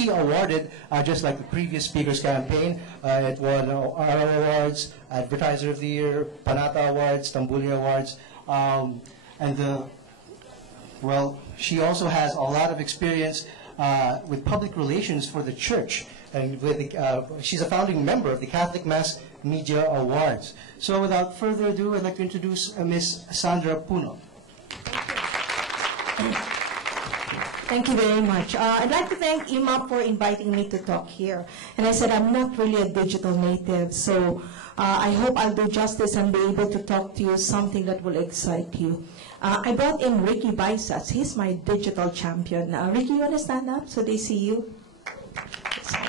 Ricky awarded, just like the previous speaker's campaign. It won RO Awards, Advertiser of the Year, Panata Awards, Tambulia Awards, well, she also has a lot of experience with public relations for the church. And she's a founding member of the Catholic Mass Media Awards. So without further ado, I'd like to introduce Ms. Sandra Puno. Thank you very much. I'd like to thank IMA for inviting me to talk here. And I said I'm not really a digital native, so I hope I'll do justice and be able to talk to you something that will excite you. I brought in Ricky Baisas. He's my digital champion. Ricky, you want to stand up so they see you?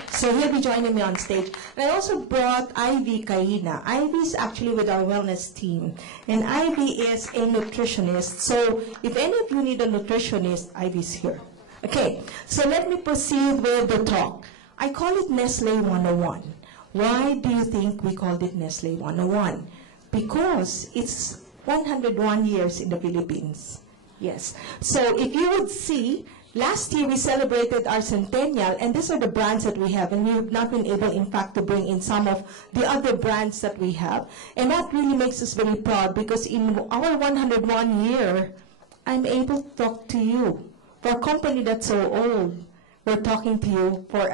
So he'll be joining me on stage. And I also brought Ivy Kaina. Ivy is actually with our wellness team. And Ivy is a nutritionist. So if any of you need a nutritionist, Ivy's here. Okay, so let me proceed with the talk. I call it Nestle 101. Why do you think we called it Nestle 101? Because it's 101 years in the Philippines. Yes. So if you would see, last year we celebrated our centennial, and these are the brands that we have, and we have not been able, in fact, to bring in some of the other brands that we have. And that really makes us very proud, because in our 101 year, I'm able to talk to you. For a company that's so old, we're talking to you for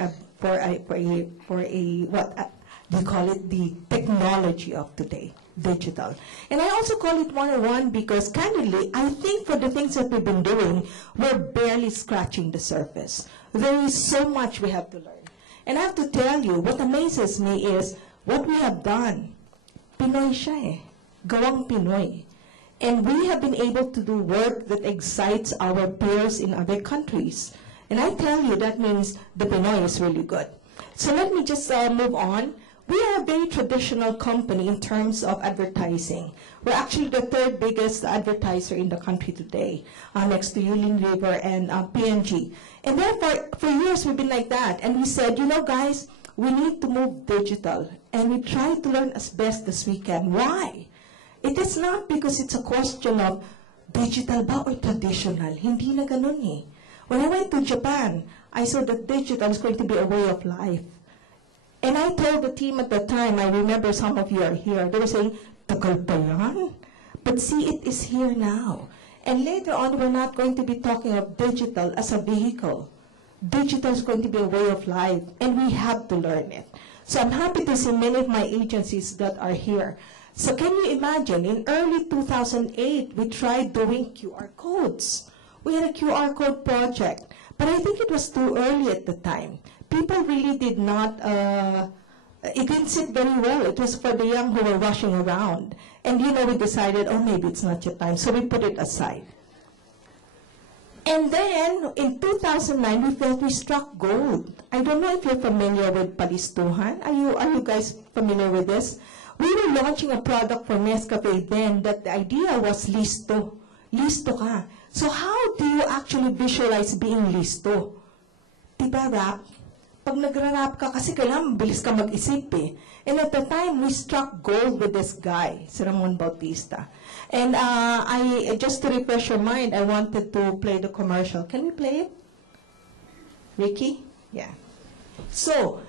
what do you call it, the technology of today, digital. And I also call it 101 because, candidly, I think for the things that we've been doing, we're barely scratching the surface. There is so much we have to learn. And I have to tell you, what amazes me is what we have done. Pinoy siya eh. Gawang Pinoy. And we have been able to do work that excites our peers in other countries. And I tell you, that means the Pinoy is really good. So let me just move on. We are a very traditional company in terms of advertising. We're actually the third biggest advertiser in the country today, next to Yulin River and PNG. And therefore, for years we've been like that. And we said, you know, guys, we need to move digital. And we try to learn as best as we can. Why? It is not because it's a question of digital ba or traditional. Hindi na ganun eh. When I went to Japan, I saw that digital is going to be a way of life. And I told the team at the time, I remember some of you are here, they were saying, tagal pa yan? But see, it is here now. And later on, we're not going to be talking of digital as a vehicle. Digital is going to be a way of life, and we have to learn it. So I'm happy to see many of my agencies that are here. So can you imagine, in early 2008, we tried doing QR codes. We had a QR code project, but I think it was too early at the time. People really did not, it didn't sit very well. It was for the young who were rushing around. And you know, we decided, oh, maybe it's not your time, so we put it aside. And then, in 2009, we felt we struck gold. I don't know if you're familiar with Palistuhan. Are you guys familiar with this? We were launching a product for Nescafe then that the idea was listo. Listo ka. So how do you actually visualize being listo? Diba rap? Pag nagra-rap ka, kasi kailangan bilis ka mag-isip eh. And at the time, we struck gold with this guy, si Ramon Bautista. And just to refresh your mind, I wanted to play the commercial. Can we play it? Ricky? Yeah. So,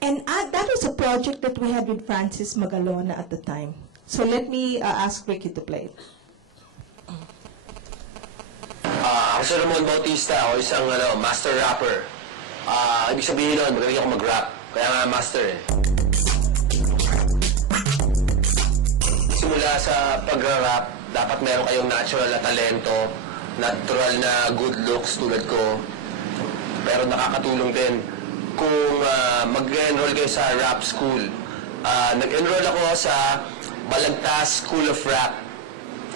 and that was a project that we had with Francis Magalona at the time. So let me ask Ricky to play it. Ako si Ramon Bautista, ako isang master rapper. Ibig sabihin nun, magaling ako mag-rap. Kaya nga master eh. Simula sa pag-rap, dapat meron kayong natural na talento, natural na good looks tulad ko. Pero nakakatulong din kung mag-enroll kayo sa rap school. Nag-enroll ako sa Balagtas School of Rap.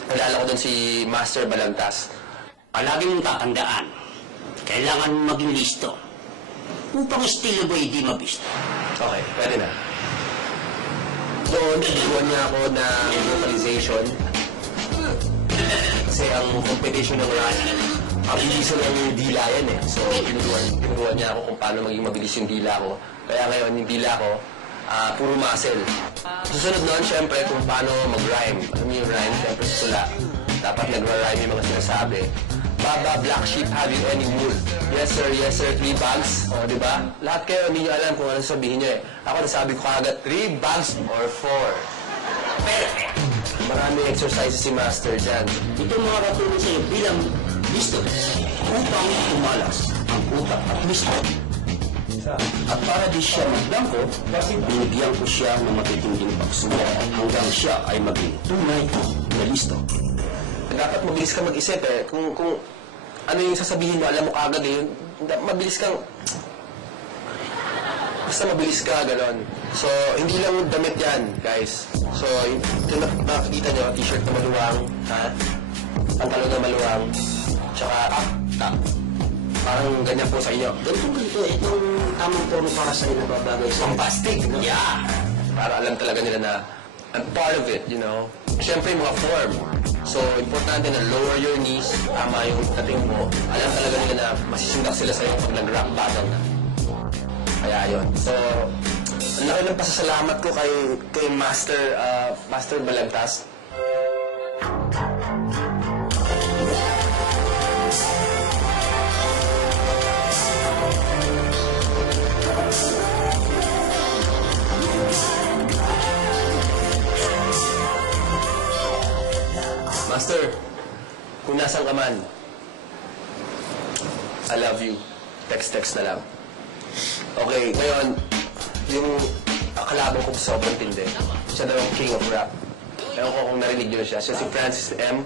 Nalala ko doon si Master Balagtas. Palagi mong tatandaan, kailangan maging listo upang estilo mo hindi mabisto. Okay, pwede na. Doon, nagbuwan niya ako ng vocalization. Kasi ang competition ng rap, mabilisan ng dila yan eh. So, tinuruan niya ako kung paano maging mabilis yung dila ko. Kaya ngayon, yung dila ko, puro muscle. Susunod noon, syempre, kung paano mag-rhyme. Alam niyo yung rhyme, syempre sa sula. Dapat nag-rhyme yung mga sinasabi. Baba, black sheep, have you any wool? Yes sir, 3 bags. O, di ba? Lahat kayo, hindi nyo alam kung ano sabihin nyo eh. Ako nasabi ko kagad, 3 bags or 4. Perfect. Maraming exercises si Master dyan. Ito makakatulong sa iyo bilang listo upang tumalas ang utak at listo. At para di siya magblanko, binigyan ko siya ng matitinding pagsulat hanggang siya ay maging tunay na listo. Dapat mabilis ka mag-isip eh. Kung ano yung sasabihin mo, alam mo kagad eh. Mabilis kang... Basta mabilis ka, gano'n. So, hindi lang damit yan, guys. So, ito nakikita nyo, t-shirt na maluwang, ha? Pantalon na maluwang, tsaka parang ganyan po sa inyo. Ganito, itong tamang tono para sa inyo babagay sa Plastic, no? Yeah! Para alam talaga nila na I'm part of it, you know? Siyempre, yung mga form. So, importante na lower your knees, tama yung dating mo. Alam talaga nila na masisindak sila sa'yo pag nag-rock bottom na. Kaya yun. So, ang laki ng pasasalamat ko kay Master Balagtas. Master, kung nasan ka man, I love you. Text na lang. Okay, ngayon, yung kalaban ko sobrang tindi. Siya daw ang king of rap. Ewan ko kung narinig nyo siya. Siya si Francis M.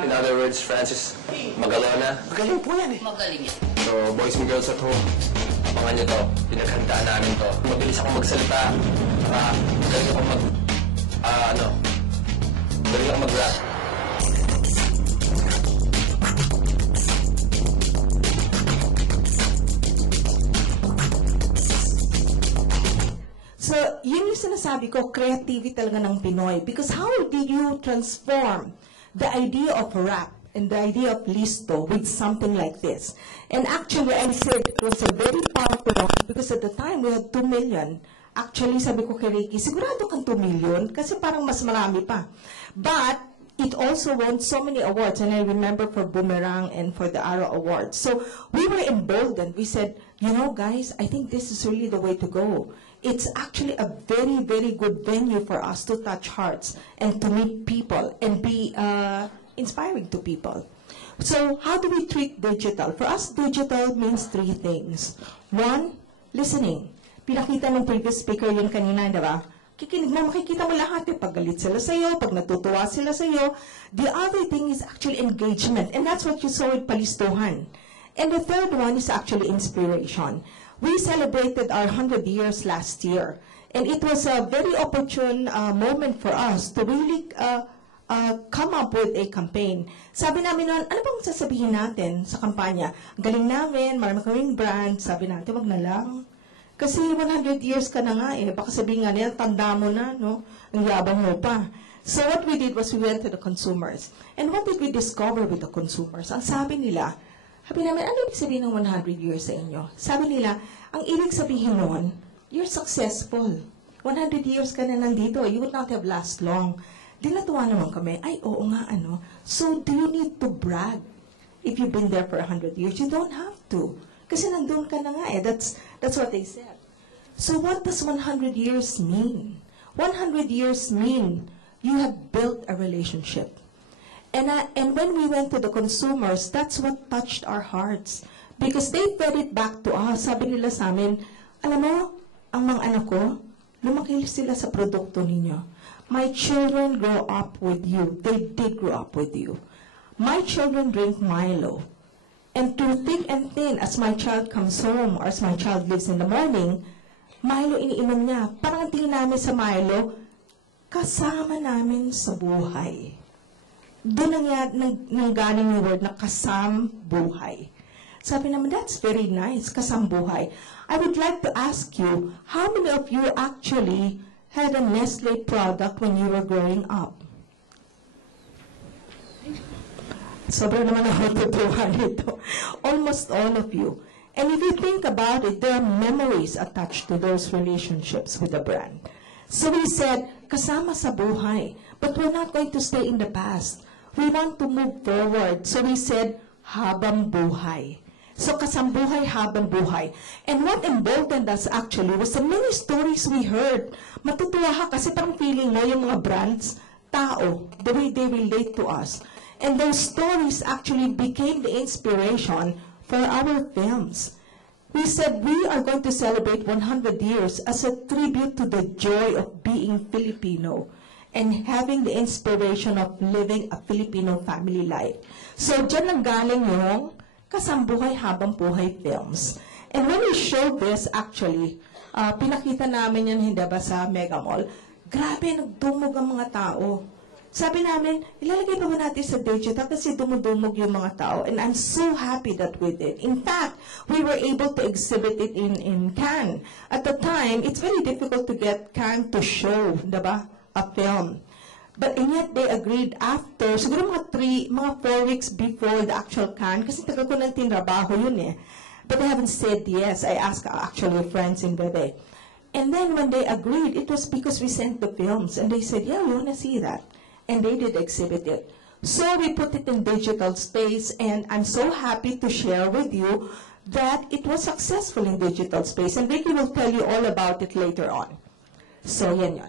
In other words, Francis Magalona. Magaling po yan eh. Magaling yan. So, boys and girls at home, abangan nyo to. Pinaghandaan namin to. Mabilis ako magsalita. Magaling ako magaling ako mag-rap. So, yun yung sinasabi ko, creativity talaga ng Pinoy. Because how did you transform the idea of rap and the idea of listo with something like this? And actually, I said it was a very powerful one because at the time, we had 2 million. Actually, sabi ko kay Ricky, sigurado kang 2 million kasi parang mas marami pa. But, it also won so many awards. And I remember for Boomerang and for the Arrow Awards. So, we were emboldened. We said, you know, guys, I think this is really the way to go. It's actually a very, very good venue for us to touch hearts and to meet people and be inspiring to people. So how do we treat digital? For us, digital means 3 things. 1, listening. Pinakita ng previous speaker yun kanina, di ba? Kikinig mo, makikita mo lahat eh. Pag galit sila sa'yo, pag natutuwa sila sa'yo. The other thing is actually engagement. And that's what you saw with Palistuhan. And the third one is actually inspiration. We celebrated our 100 years last year. And it was a very opportune moment for us to really come up with a campaign. Sabi namin noon, ano bang sasabihin natin sa kampanya? Ang galing namin, marami kaming brand. Sabi natin, wag na lang. Kasi 100 years ka na nga eh. Baka sabihin nga nila, tanda mo na, no? Ang yabang mo pa. So what we did was we went to the consumers. And what did we discover with the consumers? Ang sabi nila, sabi namin, ano ibig sabihin ng 100 years sa inyo? Sabi nila, ang ibig sabihin nun, you're successful. 100 years ka na nandito, you would not have last long. Di natuwa naman kami, ay, oo nga, ano. So, do you need to brag? If you've been there for 100 years, you don't have to. Kasi nandun ka na nga eh. That's what they said. So, what does 100 years mean? 100 years mean you have built a relationship. And when we went to the consumers, that's what touched our hearts. Because they fed it back to us. Sabi nila sa amin, alam mo, ang mga anak ko, lumaki sila sa produkto ninyo. My children grow up with you. They did grow up with you. My children drink Milo. And through thick and thin, as my child comes home or as my child lives in the morning, Milo iniinom niya. Parang ang tingin namin sa Milo, kasama namin sa buhay. Doon nanggaling yung word na kasambuhay. Sabi naman, that's very nice, kasambuhay. I would like to ask you, how many of you actually had a Nestle product when you were growing up? Sobrang naman ako tutuwa nito. Almost all of you. And if you think about it, there are memories attached to those relationships with the brand. So we said, kasama sa buhay. But we're not going to stay in the past. We want to move forward. So we said, habang buhay. So kasambuhay habang buhay. And what emboldened us actually was the many stories we heard. Matutuwa ka kasi parang feeling mo yung mga brands, tao, the way they relate to us. And those stories actually became the inspiration for our films. We said we are going to celebrate 100 years as a tribute to the joy of being Filipino and having the inspiration of living a Filipino family life. So dyan nanggaling yung Kasambuhay Habang Buhay films. And when we showed this, actually, pinakita namin yan, hindi ba, sa Mega Mall, grabe, nagdumog ang mga tao. Sabi namin, ilalagay pa ba natin sa digital kasi dumudumog yung mga tao. And I'm so happy that we did. In fact, we were able to exhibit it in Cannes. At the time, it's very difficult to get Cannes to show, diba, a film. But and yet they agreed after, siguro mga 4 weeks before the actual Cannes, kasi tagal ko nang tinrabaho yun eh. But they haven't said yes. I asked actually friends in Bebe. And then when they agreed, it was because we sent the films. And they said, yeah, we want to see that. And they did exhibit it. So we put it in digital space, and I'm so happy to share with you that it was successful in digital space. And Vicky will tell you all about it later on. So yan.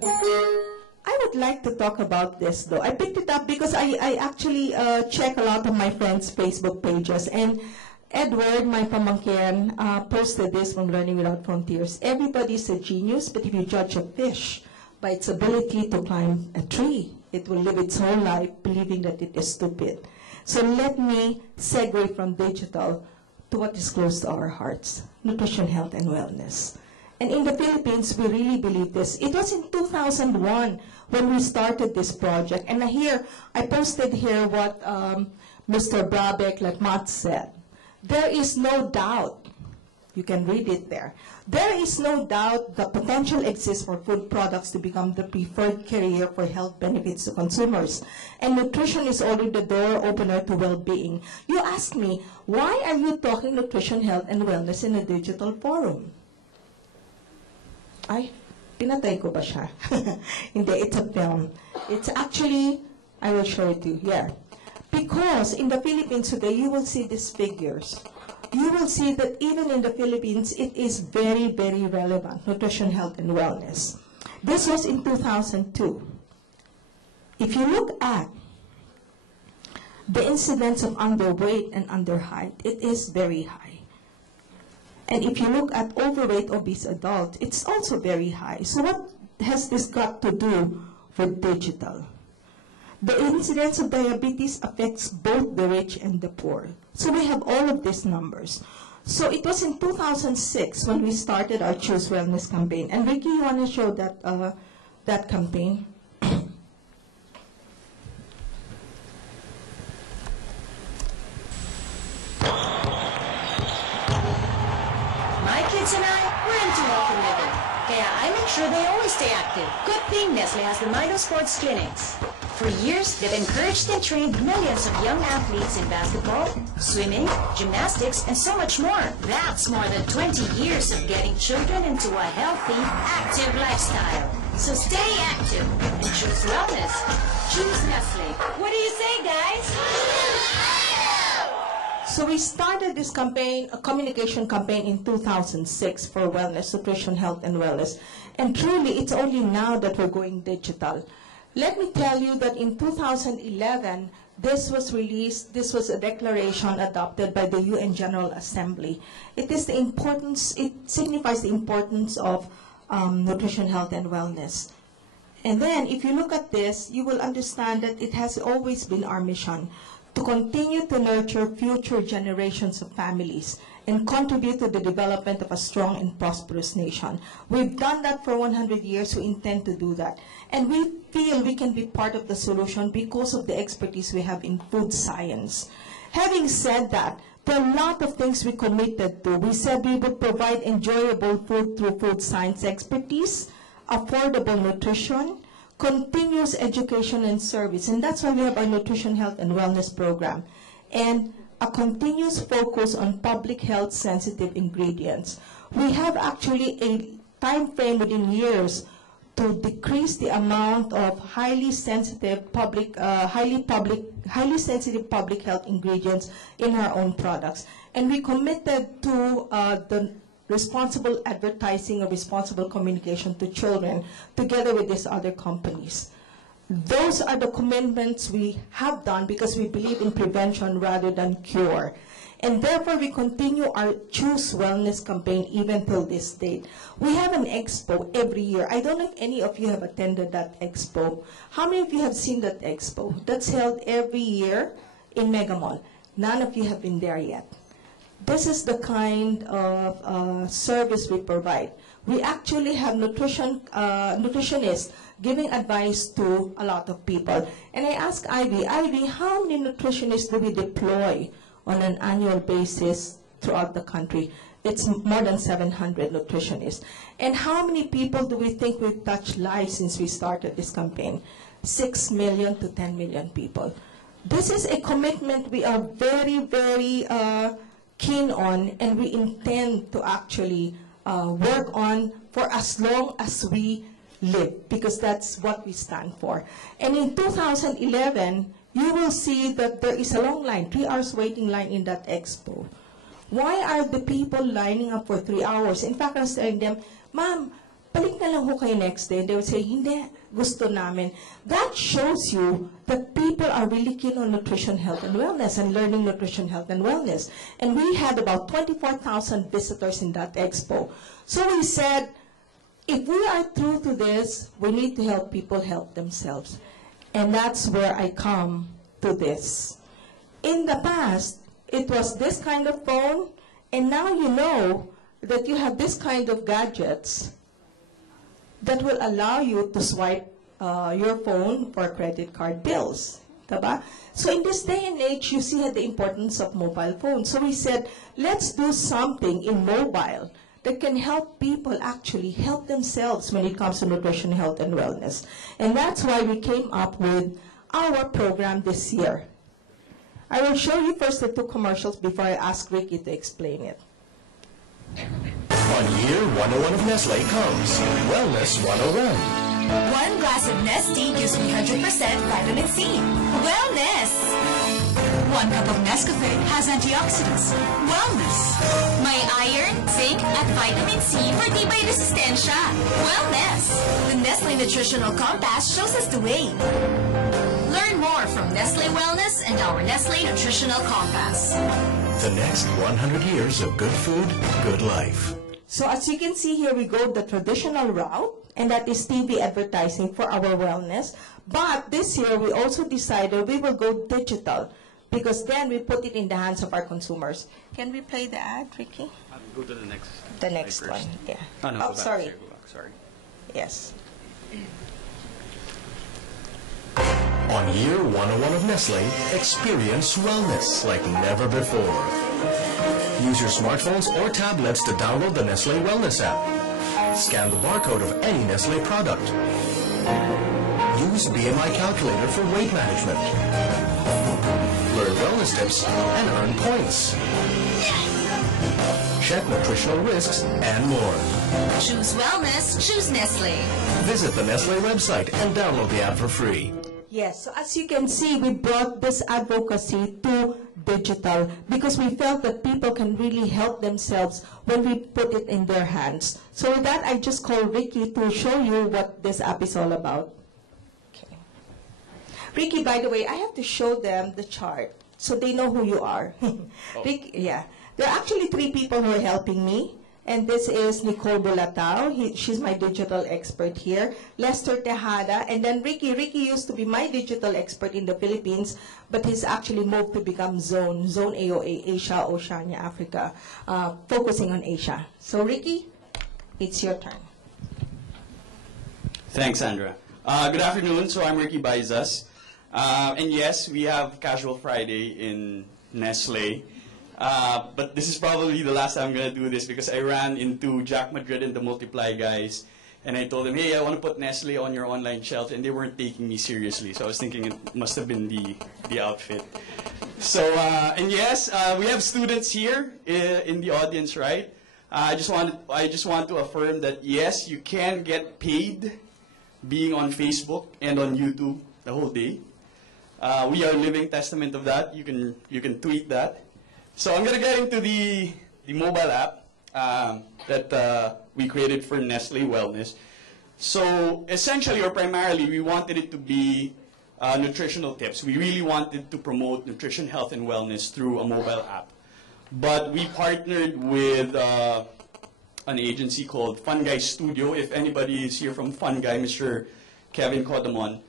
I would like to talk about this though. I picked it up because I actually check a lot of my friends' Facebook pages. And Edward, my pamangkin, posted this from Learning Without Frontiers. Everybody's a genius, but if you judge a fish by its ability to climb a tree, it will live its whole life believing that it is stupid. So let me segue from digital to what is close to our hearts, nutrition, health, and wellness. And in the Philippines, we really believe this. It was in 2001 when we started this project. And here, I posted here what Mr. Brabeck, like Matt said. There is no doubt, you can read it there, there is no doubt the potential exists for food products to become the preferred carrier for health benefits to consumers. And nutrition is already the door opener to well-being. You ask me, why are you talking nutrition, health, and wellness in a digital forum? Ay, pinatay ko ba siya? Hindi, it's a film. It's actually, I will show it to you here. Because in the Philippines today, you will see these figures. You will see that even in the Philippines, it is very, very relevant, nutrition, health, and wellness. This was in 2002. If you look at the incidence of underweight and underheight, it is very high. And if you look at overweight, obese adult, it's also very high. So what has this got to do with digital? The incidence of diabetes affects both the rich and the poor. So we have all of these numbers. So it was in 2006 when we started our Choose Wellness campaign. And Ricky, you want to show that, that campaign? Kids and I, we're into healthy living. Kaya I make sure they always stay active. Good thing Nestle has the Mido Sports Clinics. For years, they've encouraged and trained millions of young athletes in basketball, swimming, gymnastics, and so much more. That's more than 20 years of getting children into a healthy, active lifestyle. So stay active and choose wellness. Choose Nestle. What do you say, guys? So we started this campaign, a communication campaign in 2006 for wellness, nutrition, health, and wellness. And truly, it's only now that we're going digital. Let me tell you that in 2011, this was released, this was a declaration adopted by the UN General Assembly. It is the importance, it signifies the importance of nutrition, health, and wellness. And then, if you look at this, you will understand that it has always been our mission to continue to nurture future generations of families and contribute to the development of a strong and prosperous nation. We've done that for 100 years. We intend to do that. And we feel we can be part of the solution because of the expertise we have in food science. Having said that, there are a lot of things we committed to. We said we would provide enjoyable food through food science expertise, affordable nutrition, continuous education and service. And that's why we have our nutrition, health, and wellness program. And a continuous focus on public health sensitive ingredients. We have actually a time frame within years to decrease the amount of highly sensitive public health ingredients in our own products. And we committed to the responsible advertising or responsible communication to children together with these other companies. Those are the commitments we have done because we believe in prevention rather than cure. And therefore, we continue our Choose Wellness campaign even till this date. We have an expo every year. I don't know if any of you have attended that expo. How many of you have seen that expo? That's held every year in Mega Mall. None of you have been there yet. This is the kind of service we provide. We actually have nutritionists giving advice to a lot of people. And I asked Ivy, how many nutritionists do we deploy on an annual basis throughout the country? It's more than 700 nutritionists. And how many people do we think we've touched lives since we started this campaign? 6 million to 10 million people. This is a commitment we are very, very keen on, and we intend to actually work on for as long as we live, because that's what we stand for. And in 2011, you will see that there is a long line, 3 hours waiting line in that expo. Why are the people lining up for 3 hours? In fact, I was telling them, Ma'am, balik na lang ho kayo next day. And they would say, hindi, gusto namin. That shows you that people are really keen on nutrition, health, and wellness, and learning nutrition, health, and wellness. And we had about 24,000 visitors in that expo. So we said, if we are true to this, we need to help people help themselves. And that's where I come to this. In the past, it was this kind of phone, and now you know that you have this kind of gadgets that will allow you to swipe your phone for credit card bills. Diba? So in this day and age, you see the importance of mobile phones. So we said, let's do something in mobile that can help people actually help themselves when it comes to nutrition, health, and wellness. And that's why we came up with our program this year. I will show you first the 2 commercials before I ask Ricky to explain it. On year 101 of Nestle comes Wellness 101. 1 glass of Nestle gives me 100% vitamin C. Wellness! 1 cup of Nescafe has antioxidants. Wellness! May iron, zinc, at vitamin C for tibay resistensya. Wellness! The Nestle Nutritional Compass shows us the way. Learn more from Nestle Wellness and our Nestle Nutritional Compass. The next 100 years of good food, good life. So as you can see here, we go the traditional route, and that is TV advertising for our wellness. But this year, we also decided we will go digital, because then we put it in the hands of our consumers. Can we play the ad, Ricky? Go to the next. The next one, yeah. Oh, no, go back. Sorry. Go back. Sorry. Yes. On year 101 of Nestle, experience wellness like never before. Use your smartphones or tablets to download the Nestle Wellness app. Scan the barcode of any Nestle product. Use BMI calculator for weight management. Learn wellness tips and earn points. Check nutritional risks and more. Choose wellness, choose Nestle. Visit the Nestle website and download the app for free. Yes, so as you can see, we brought this advocacy to digital because we felt that people can really help themselves when we put it in their hands. So with that, I just call Ricky to show you what this app is all about. Okay. Ricky, by the way, I have to show them the chart so they know who you are. Ricky, yeah. There are actually 3 people who are helping me. And this is Nicole Bulatao. She's my digital expert here. Lester Tejada. And then Ricky. Ricky used to be my digital expert in the Philippines, but he's actually moved to become Zone AOA, Asia, Oceania, Africa, focusing on Asia. So Ricky, it's your turn. Thanks, Sandra. Good afternoon. So I'm Ricky Baizas. And yes, we have Casual Friday in Nestle. But this is probably the last time I'm going to do this because I ran into Jack Madrid and the Multiply guys, and I told them, hey, I want to put Nestle on your online shelf, and they weren't taking me seriously. So I was thinking it must have been the outfit. So, and yes, we have students here in the audience, right? I just want to affirm that, yes, you can get paid being on Facebook and on YouTube the whole day. We are a living testament of that. You can tweet that. So I'm going to get into the mobile app that we created for Nestle Wellness. So essentially or primarily, we wanted it to be nutritional tips. We really wanted to promote nutrition, health, and wellness through a mobile app. But we partnered with an agency called Fun Guy Studio. If anybody is here from Fun Guy, Mr. Kevin Codamon.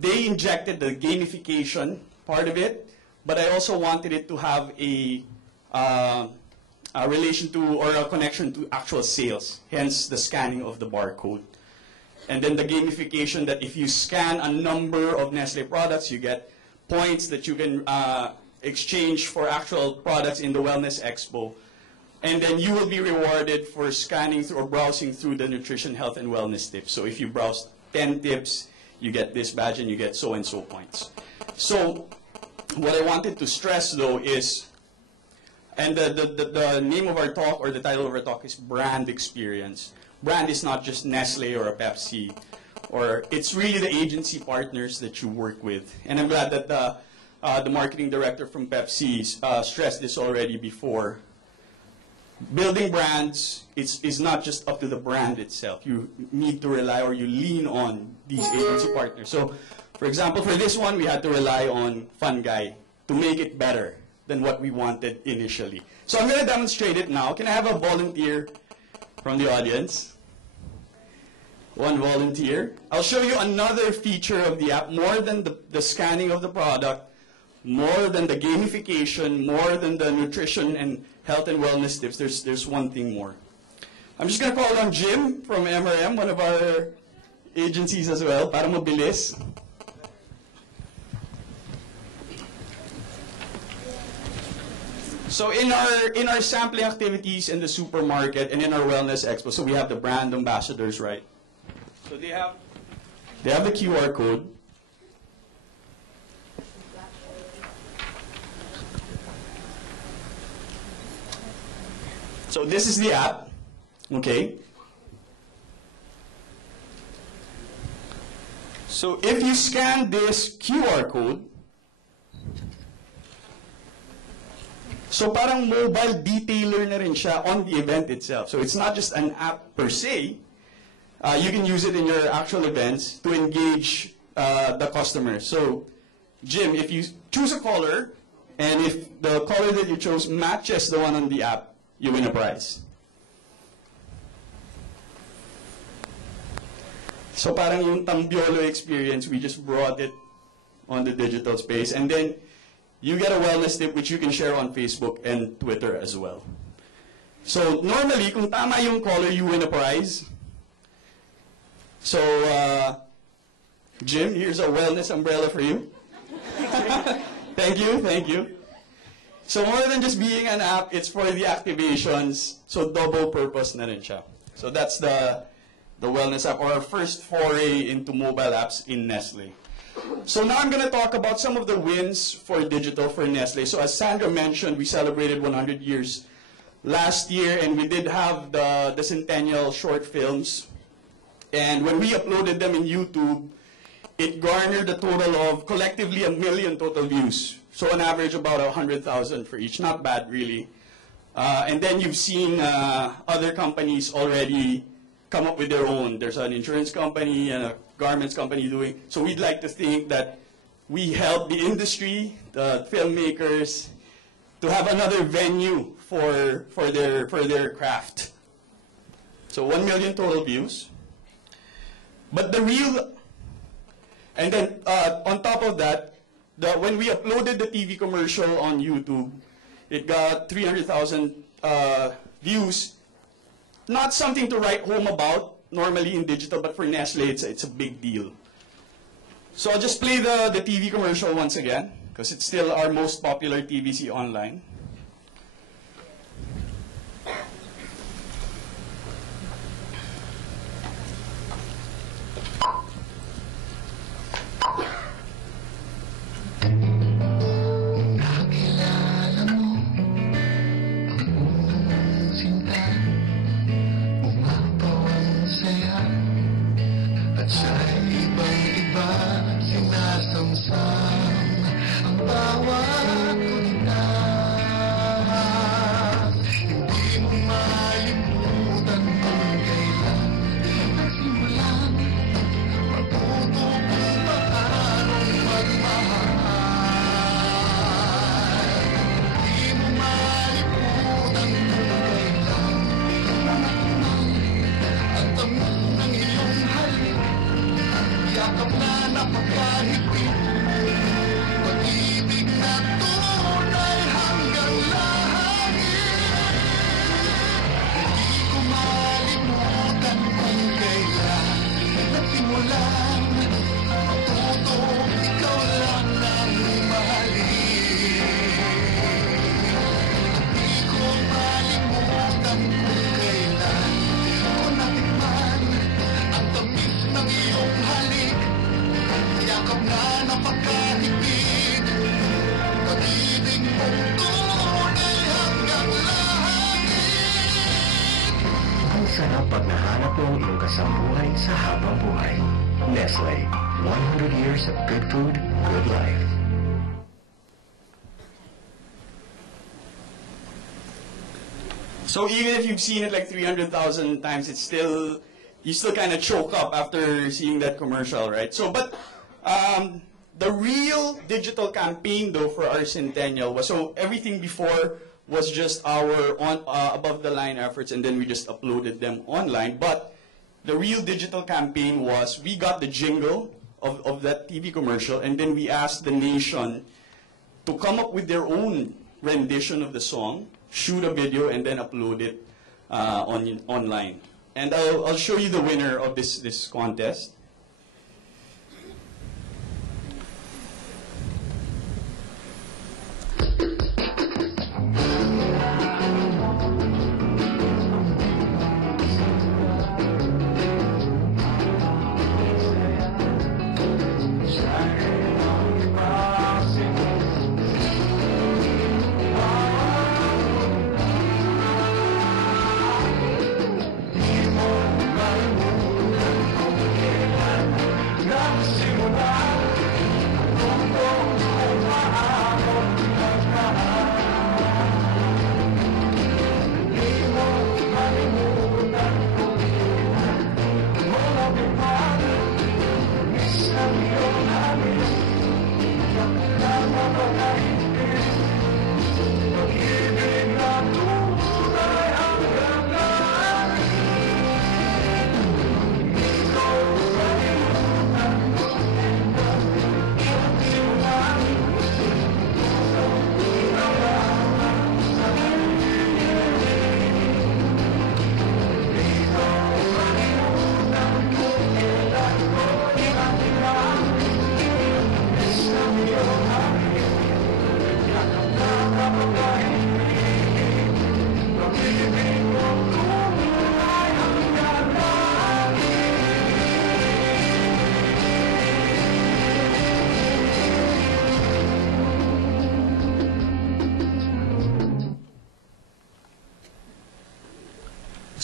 They injected the gamification part of it, but I also wanted it to have a relation to or a connection to actual sales, hence the scanning of the barcode. And then the gamification that if you scan a number of Nestle products, you get points that you can exchange for actual products in the Wellness Expo. And then you will be rewarded for scanning through or browsing through the nutrition, health, and wellness tips. So if you browse 10 tips, you get this badge and you get so-and-so points. So what I wanted to stress, though, is, and the name of our talk or the title of our talk is Brand Experience. Brand is not just Nestle or a Pepsi, or it's really the agency partners that you work with. And I'm glad that the marketing director from Pepsi stressed this already before. Building brands is not just up to the brand itself. You need to rely or you lean on these agency partners. So, for example, for this one, we had to rely on Fun Guy to make it better than what we wanted initially. So I'm going to demonstrate it now. Can I have a volunteer from the audience? One volunteer. I'll show you another feature of the app, more than the scanning of the product, more than the gamification, more than the nutrition and health and wellness tips. There's one thing more. I'm just going to call on Jim from MRM, one of our agencies as well, para mabilis. So in our sampling activities in the supermarket and in our wellness expo, so we have the brand ambassadors, right? So they have the QR code. So this is the app, okay? So if you scan this QR code, so parang mobile detailer na rin siya on the event itself. So it's not just an app per se. You can use it in your actual events to engage the customer. So, Jim, if you choose a color, and if the color that you chose matches the one on the app, you win a prize. So parang yung Tambiolo experience, we just brought it on the digital space. And then you get a wellness tip which you can share on Facebook and Twitter as well. So normally, kung tama yung color, you win a prize. So, Jim, here's a wellness umbrella for you. Thank you, thank you. So more than just being an app, it's for the activations. So double purpose na rin siya. So that's the wellness app, or our first foray into mobile apps in Nestle. So now I'm going to talk about some of the wins for digital for Nestle. So as Sandra mentioned, we celebrated 100 years last year, and we did have the centennial short films. And when we uploaded them in YouTube, it garnered a total of collectively 1 million total views. So on average, about 100,000 for each. Not bad, really. And then you've seen other companies already come up with their own. There's an insurance company and a garments company doing. So we'd like to think that we help the industry, the filmmakers, to have another venue for their craft. So 1 million total views. But the real, and then on top of that, when we uploaded the TV commercial on YouTube, it got 300,000 views. Not something to write home about normally in digital, but for Nestle, it's a big deal. So I'll just play the TV commercial once again, because it's still our most popular TVC online. Masarap pag nahanap mo ang iyong kasambuhay sa habang buhay. Nestle, 100 years of good food, good life. So even if you've seen it like 300,000 times, you still kind of choke up after seeing that commercial, right? So, but the real digital campaign though for our centennial was, so everything before was just our above the line efforts, and then we just uploaded them online. But the real digital campaign was, we got the jingle of that TV commercial, and then we asked the nation to come up with their own rendition of the song, shoot a video, and then upload it online. And I'll show you the winner of this contest.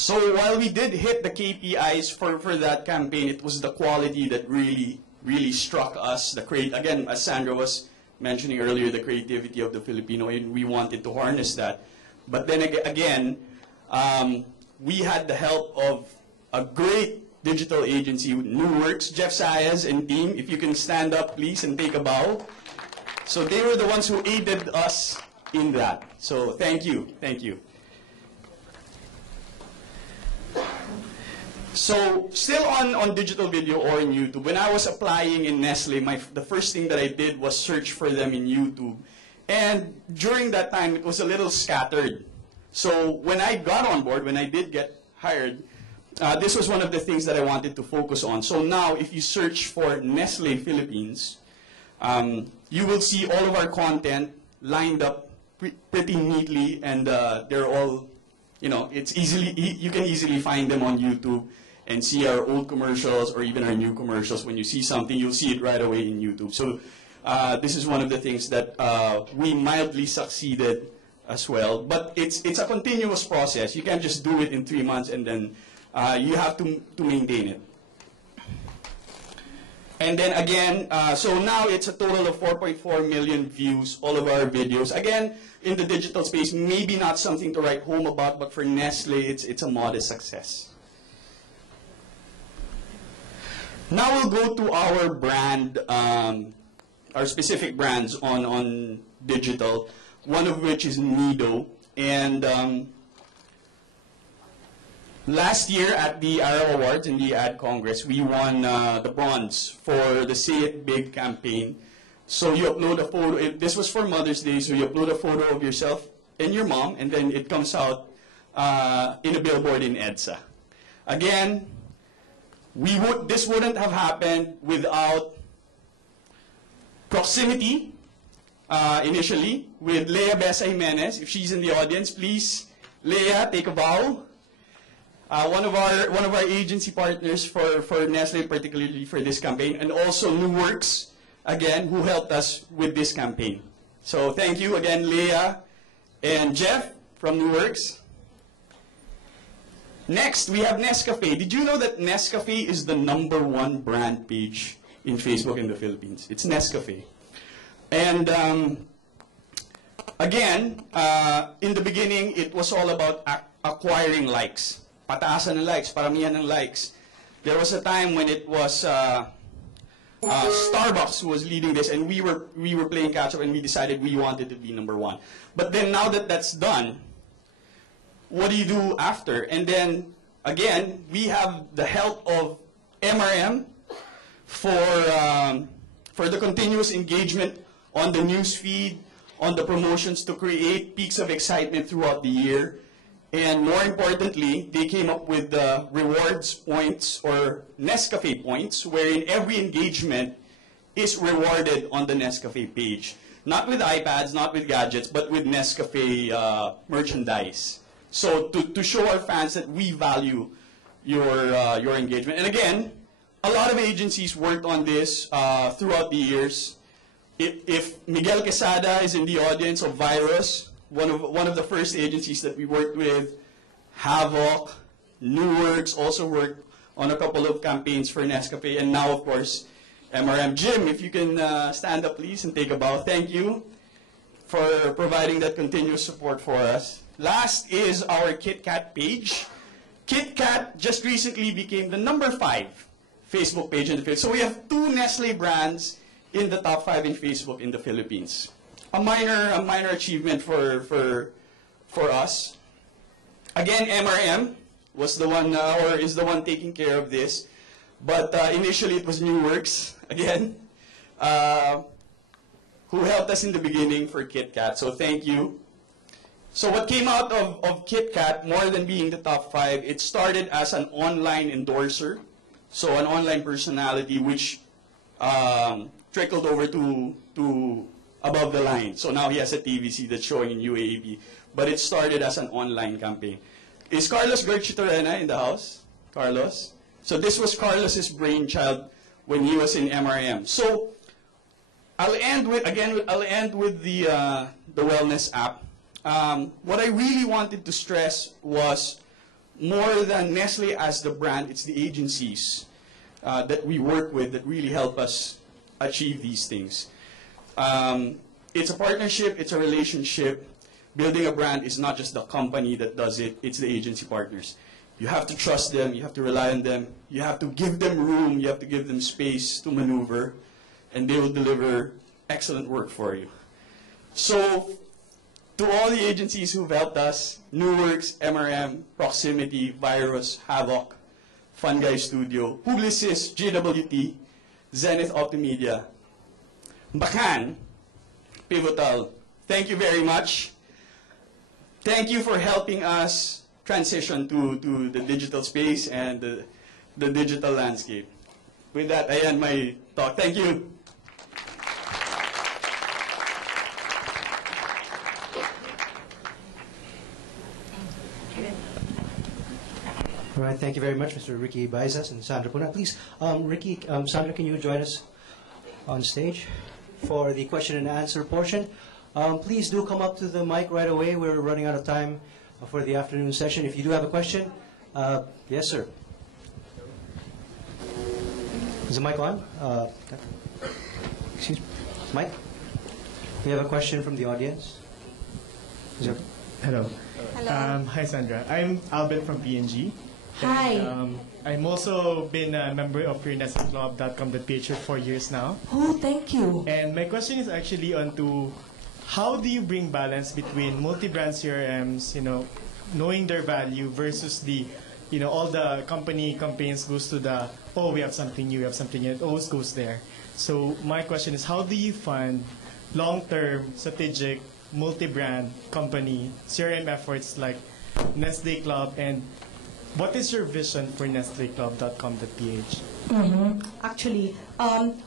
So while we did hit the KPIs for that campaign, it was the quality that really struck us. Again, as Sandra was mentioning earlier, the creativity of the Filipino, and we wanted to harness that. But then again, we had the help of a great digital agency, New Works, Jeff Sayas and team. If you can stand up, please, and take a bow. So they were the ones who aided us in that. So thank you, thank you. So still on digital video or in YouTube, when I was applying in Nestle, the first thing that I did was search for them in YouTube. And during that time, it was a little scattered. So when I got on board, when I did get hired, this was one of the things that I wanted to focus on. So now, if you search for Nestle Philippines, you will see all of our content lined up pretty neatly, and they're all, it's you can easily find them on YouTube and see our old commercials or even our new commercials. When you see something, you'll see it right away in YouTube. So this is one of the things that we mildly succeeded as well. But it's a continuous process. You can't just do it in 3 months and then you have to maintain it. And then again, so now it's a total of 4.4 million views, all of our videos. Again, in the digital space, maybe not something to write home about, but for Nestle, it's a modest success. Now we'll go to our brand, our specific brands on digital, one of which is Nido. And last year at the Arrow Awards in the Ad Congress, we won the bronze for the Say It Big campaign. So you upload a photo. This was for Mother's Day, so you upload a photo of yourself and your mom, and then it comes out in a billboard in EDSA. Again, this wouldn't have happened without proximity initially with Leia Besa Jimenez. If she's in the audience, please, Leia, take a bow. One of our agency partners for Nestle, particularly for this campaign, and also New Works, again, who helped us with this campaign. So thank you again, Leia and Jeff from New Works. Next, we have Nescafe. Did you know that Nescafe is the #1 brand page in Facebook in the Philippines? It's Nescafe. And again, in the beginning, it was all about acquiring likes. Pataasan ng likes, paramihan ng likes. There was a time when it was Starbucks who was leading this, and we were playing catch up, and we decided we wanted to be #1. But then now that that's done, what do you do after? And then again, we have the help of MRM for the continuous engagement on the news feed, on the promotions to create peaks of excitement throughout the year. And more importantly, they came up with the rewards points or Nescafe points, wherein every engagement is rewarded on the Nescafe page. Not with iPads, not with gadgets, but with Nescafe merchandise. So to show our fans that we value your engagement. And again, a lot of agencies worked on this throughout the years. If Miguel Quesada is in the audience of Virus, one of the first agencies that we worked with, Havoc, New Works also worked on a couple of campaigns for Nescafe, and now of course MRM. Jim, if you can stand up please and take a bow. Thank you for providing that continuous support for us. Last is our KitKat page. KitKat just recently became the #5 Facebook page in the Philippines. So we have 2 Nestle brands in the top 5 in Facebook in the Philippines. A minor achievement for us. Again, MRM was the one or is the one taking care of this, but initially it was New Works again, who helped us in the beginning for KitKat. So thank you. So what came out of KitKat, more than being the top 5, it started as an online endorser, so an online personality which trickled over to above the line. So now he has a TVC that's showing in UAAP, but it started as an online campaign. Is Carlos Gerchitorena in the house? Carlos? So this was Carlos's brainchild when he was in MRM. So I'll end with the wellness app. What I really wanted to stress was more than Nestle as the brand, it's the agencies that we work with that really help us achieve these things. It's a partnership, it's a relationship. Building a brand is not just the company that does it, it's the agency partners. You have to trust them, you have to rely on them, you have to give them room, you have to give them space to maneuver, and they will deliver excellent work for you. So, to all the agencies who've helped us, New Works, MRM, Proximity, Virus, Havoc, Fun Guy Studio, Publicis, JWT, Zenith Optimedia, Bacan, Pivotal, thank you very much. Thank you for helping us transition to the digital space and the digital landscape. With that, I end my talk. Thank you. All right, thank you very much, Mr. Ricky Baizas and Sandra Puno. Please, Sandra, can you join us on stage for the question and answer portion? Please do come up to the mic right away. We're running out of time for the afternoon session. If you do have a question, yes, sir. Is the mic on? Excuse me. Mike? We have a question from the audience. Hello. Hello. Hi, Sandra. I'm Albert from PNG. Hi. And, I'm also been a member of your NestleClub.com.ph for 4 years now. Oh, thank you. And my question is actually on to how do you bring balance between multi-brand CRMs, knowing their value versus the, all the company campaigns goes to the, oh, we have something new, we have something new, it always goes there. So my question is, how do you fund long-term strategic multi-brand company CRM efforts like Nestle Club, and what is your vision for NestleClub.com.ph? Actually,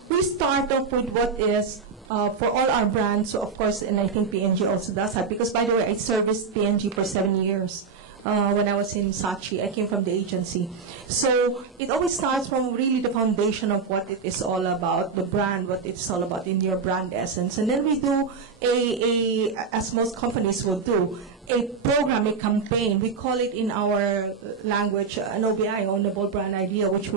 we start off with what is for all our brands, so of course, and I think PNG also does that, because by the way, I serviced PNG for 7 years. When I was in Sachi, I came from the agency. So it always starts from really the foundation of what it is all about, the brand, what it's all about in your brand essence. And then we do as most companies will do, a program, a campaign. We call it in our language an OBI, or Noble Brand Idea, which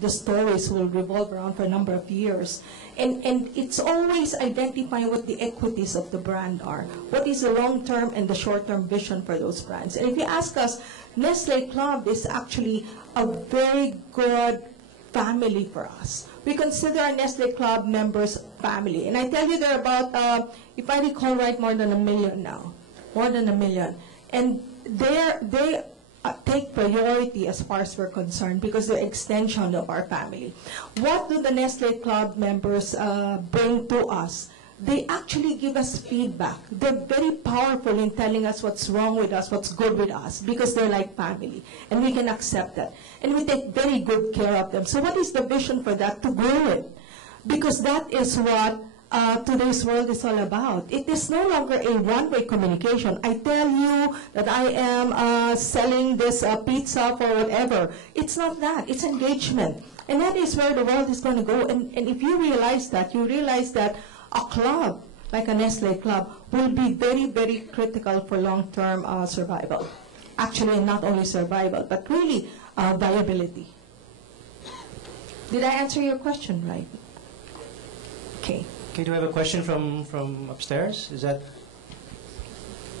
the stories will revolve around for a number of years. And it's always identifying what the equities of the brand are. What is the long-term and the short-term vision for those brands? And if you ask us, Nestle Club is actually a very good family for us. We consider our Nestle Club members family. And I tell you, there are about, if I recall right, more than 1 million now. More than 1 million. And they take priority as far as we're concerned because they're extension of our family. What do the Nestle Club members bring to us? They actually give us feedback. They're very powerful in telling us what's wrong with us, what's good with us, because they're like family, and we can accept that. And we take very good care of them. So what is the vision for that? To grow it. Because that is what today's world is all about. It is no longer a one-way communication. I tell you that I am selling this pizza for whatever. It's not that. It's engagement. And that is where the world is going to go. And if you realize that, you realize that a club, like a Nestle Club, will be very, very critical for long-term survival. Actually, not only survival, but really viability. Did I answer your question right? Okay. Okay, do we have a question from upstairs? Is that...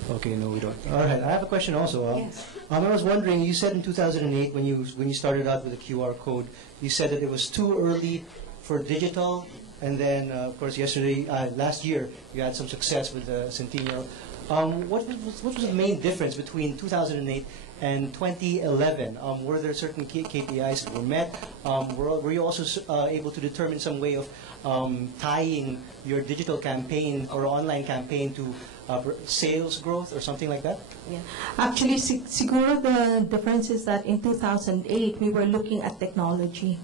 Okay, no, we don't. All right, I have a question also. Yes. I was wondering, you said in 2008, when you started out with the QR code, you said that it was too early for digital, and then, of course, last year, you had some success with the Centennial. What was the main difference between 2008 and 2011? Were there certain KPIs that were met? Were you also able to determine some way of tying your digital campaign or online campaign to sales growth or something like that? Yeah. Actually, siguro the difference is that in 2008, we were looking at technology.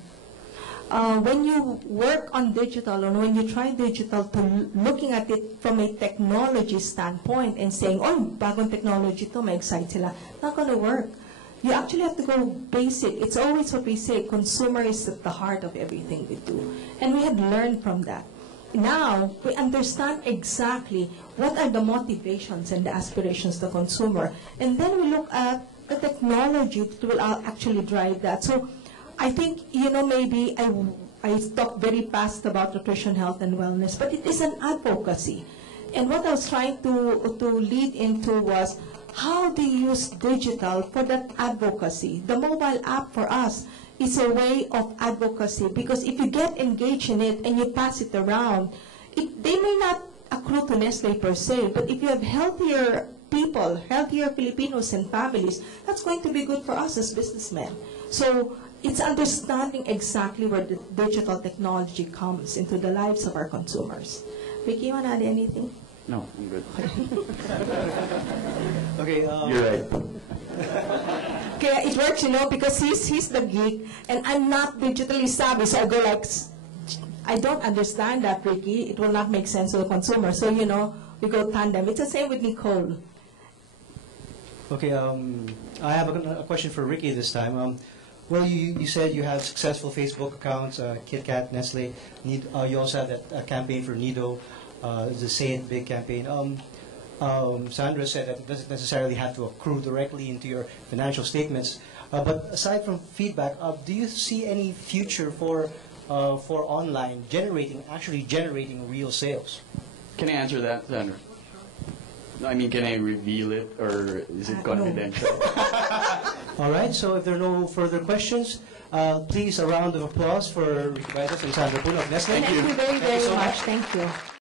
When you work on digital, or when you try digital, to looking at it from a technology standpoint and saying, oh, bagong technology to, ma-excite sila, not going to work. You actually have to go basic. It's always what we say, consumer is at the heart of everything we do. And we had learned from that. Now, we understand exactly what are the motivations and the aspirations of the consumer. And then we look at the technology that will actually drive that. So I think, maybe I talk very fast about nutrition, health, and wellness, but it is an advocacy. And what I was trying to lead into was, how do you use digital for that advocacy? The mobile app for us is a way of advocacy, because if you get engaged in it and you pass it around, they may not accrue to Nestle per se, but if you have healthier people, healthier Filipinos and families, that's going to be good for us as businessmen. So it's understanding exactly where the digital technology comes into the lives of our consumers. Vicky, you want to add anything? No, I'm good. Okay. You're right. Okay, it works, because he's the geek, and I'm not digitally savvy, so I go like, I don't understand that, Ricky. It will not make sense to the consumer. So, we go tandem. It's the same with Nicole. Okay, I have a question for Ricky this time. Well, you said you have successful Facebook accounts, KitKat, Nestle. You also have that campaign for Nido, the Say It Big campaign. Sandra said that it doesn't necessarily have to accrue directly into your financial statements. But aside from feedback, do you see any future for online actually generating real sales? Can I answer that, Sandra? No, I mean, can I reveal it, or is it confidential? All right, so if there are no further questions, please a round of applause for Ricky Baizas and Sandra Puno of Nestle. Thank you very, very so much. Thank you.